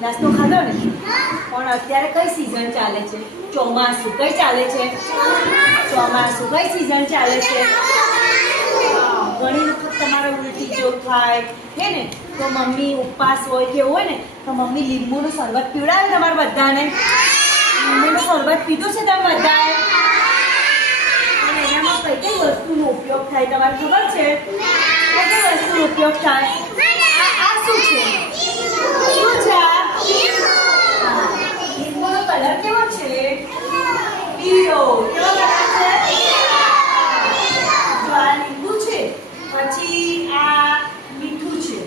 નાસ્તો ખાધો ને? પણ અત્યારે કઈ સિઝન ચાલે છે? ચોમાસું કઈ ચાલે છે? ચોમાસું કઈ સિઝન ચાલે છે? ઘણી વખત તમારે ઉલટી જો થાય, હે ને? તો મમ્મી ઉપવાસ હોય કે હોય ને, તો મમ્મી લીંબુનું શરબત પીવડાવે તમારે બધાને. લીંબુનું શરબત પીધું છે તમે બધાએ? અને એનામાં કઈ કઈ વસ્તુનો ઉપયોગ થાય, તમારે ખબર છે? કઈ કઈ વસ્તુનો ઉપયોગ થાય આ આ શું છે શું છે આ હા. લીંબુનો કલર કેવો છે પીળો કેવો કલર છે? જો આ લીંબુ છે? પછી આ મીઠું છે.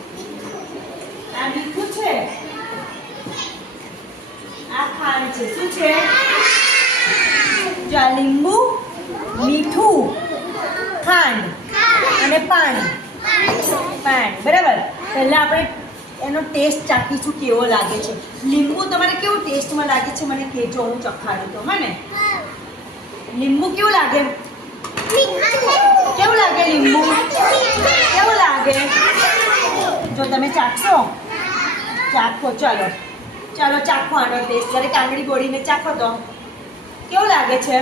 આ મીઠું છે? આ ખાંડ છે. શું છે? જો આ લીંબુ, મીઠું, ખાંડ અને પાણી. પાણી. બરાબર? પહેલાં આપણે એનો ટેસ્ટ ચાખીશું કેવો લાગે છે. લીંબુ તમારે કેવો ટેસ્ટમાં લાગે છે? મને કહેજો, હું ચખાડું તો. હા ને? લીંબુ કેવું લાગે? કેવું લાગે લીંબુ? કેવું લાગે? જો તમે ચાખશો? ચાખો, ચાલો. ચાલો, ચાખો આનો ટેસ્ટ જ્યારે કાંગડી બોળીને ચાખો તો. કેવું લાગે છે?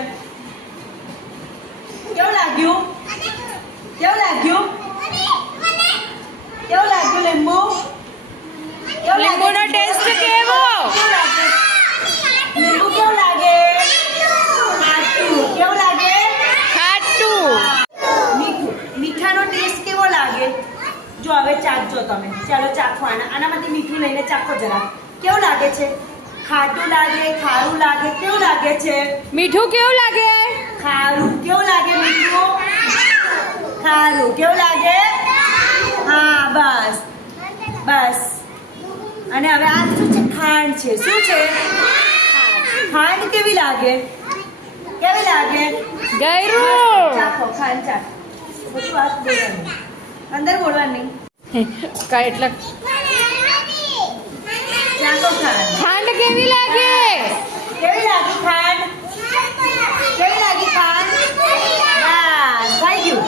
કેવું લાગ્યું? કેવું લાગ્યું? કેવું લાગ્યું લીંબુ કેવું લાગે? લીંબુનો ટેસ્ટ કેવો? કેવું લાગે? લીંબુ કેવું લાગે ખાટું. કેવું લાગે ખાટું મીઠું મીઠાનો ટેસ્ટ કેવો લાગે જો હવે ચાખજો તમે. ચાલો ચાખો આના આનામાંથી મીઠું લઈને ચાખો જરા. કેવું લાગે છે? ખાટું લાગે ખારું લાગે કેવું લાગે છે? મીઠું કેવું લાગે? ખારું. કેવું લાગે મીઠું? ખારું. કેવું લાગે? હા બસ. બસ. અને હવે આ શું છે? ખાંડ છે. શું છે? ખાંડ કેવી લાગે? કેવી લાગે? ગયરું. ચાખો ખાંડ ચાખો. બધું વાત બોલવાનું અંદર બોલવાનું. કા એટલે ખાંડ કેવી લાગે? કેવી લાગી ખાંડ કેવી લાગી ખાંડ બસ, થઈ ગયું.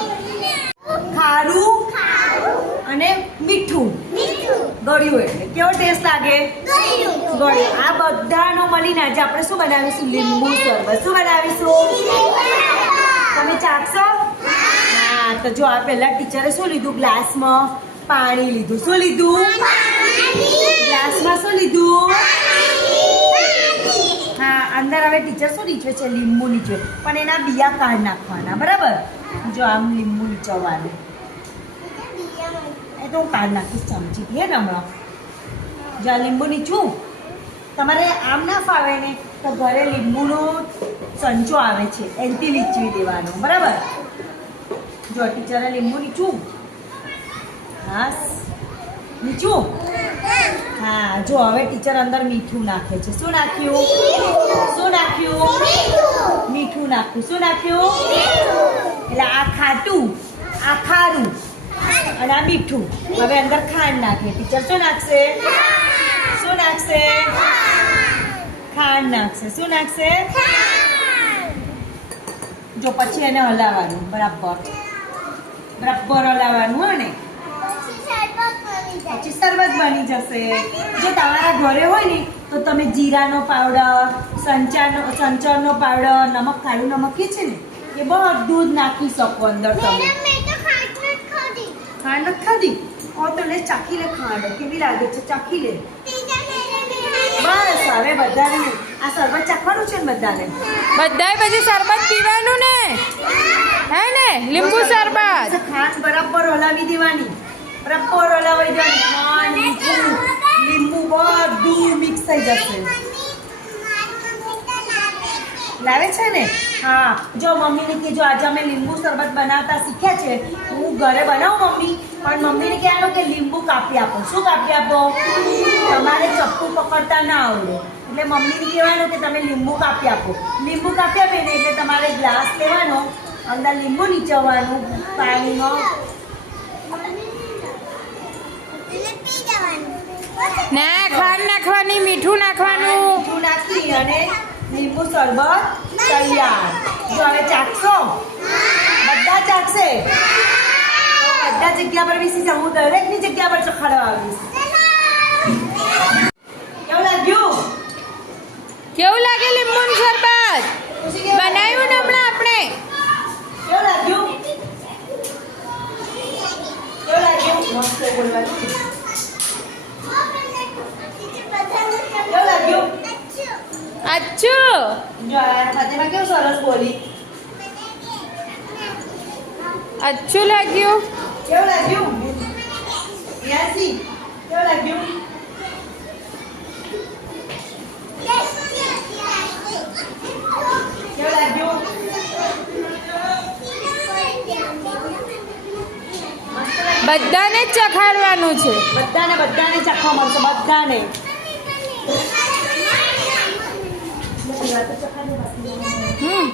ખારું અને મીઠું. ગળ્યું એટલે. કેવો ટેસ્ટ લાગે? ગળ્યું. આ બધાનો મળીને આજે આપણે શું બનાવીશું? લીંબુ શરબત. શું બનાવીશું? તમે ચાખશો? હા, તો જો આ પહેલાં ટીચરે શું લીધું? ગ્લાસમાં? પાણી લીધું. શું લીધું? ગ્લાસમાં શું લીધું? હા, અંદર હવે ટીચર શું નીચવે છે? લીંબુ નીચવે પણ એના બિયા કાઢ નાખવાના, બરાબર? જો આમ લીંબુ નીચવવાનું. એ તો હું કાઢ નાખીશ ચમચીથી હે ને હમણાં? જો આ લીંબુ નીચવું. તમારે આમ ના ફાવે ને તો ઘરે લીંબુનો સંચો આવે છે. એનથી નીચવી દેવાનો, બરાબર? જો ટીચરે લીંબુ નીચવું. હા મીઠું હા જો હવે ટીચર અંદર મીઠું નાખે છે. શું નાખ્યું? શું નાખ્યું? મીઠું નાખ્યું. શું નાખ્યું? એટલે આ ખાટું, આ ખારું અને આ મીઠું. હવે અંદર ખાંડ નાખે. ટીચર શું નાખશે? શું નાખશે? ખાંડ નાખશે. શું નાખશે? જો પછી એને હલાવવાનું. બરાબર. બરાબર હલાવવાનું હોય ને? જશે. જો તમારા ઘરે હોય ને તો તમે જીરાનો પાવડર સંચારનો સંચરનો પાવડર નમક કાળું નમક કે છે ને એ બધું જ નાખી શકો અંદર તમે. ખાંડ નથી ખાધી. ઓ તો લે ચાખી લે ખાંડ. કેવી લાગે છે? ચાખી લે. બસ હવે બધાને આ શરબત ચાખવાનું છે ને બધાને? બધાએ પછી શરબત પીવાનું ને? હે. ને? લીંબુ શરબત. ખાંડ બરાબર હલાવી દેવાની. બરાબર હલાવી જાય લીંબુ બધું મિક્સ થઈ જશે. લાવે છે ને? હા. જો મમ્મીને કહેજો, આજે અમે લીંબુ શરબત બનાવતા શીખ્યા છે. હું ઘરે બનાવું મમ્મી. પણ મમ્મીને કહેવાનું કે લીંબુ કાપી આપો. શું કાપી આપો? તમારે ચપ્પુ પકડતા ના આવડે. એટલે મમ્મીને કહેવાનું કે તમે લીંબુ કાપી આપો. લીંબુ કાપી આપે ને એટલે તમારે ગ્લાસ લેવાનો, અંદર લીંબુ નીચવવાનું પાણીમાં ના ખાંડ નાખવાની, મીઠું નાખવાનું. મીઠું નાખી અને લીંબુ શરબત તૈયાર. જો હવે ચાખશો? બધા ચાખશે? બધા જગ્યા પર બેસી હું દરેકની જગ્યા પર ચખાડવા આવીશ. લાગ્યું કેવું લાગ્યું અચ્છું જો આ ફાતિમા કેવું સરસ બોલી અચ્છું લાગ્યું કેવું લાગ્યું યાસી કેવું લાગ્યું કેવું લાગ્યું મસ્ત લાગ્યું? બધાને જ ચખાડવાનું છે. બધાને બધાને ચખવા મળશે બધાને. હમ.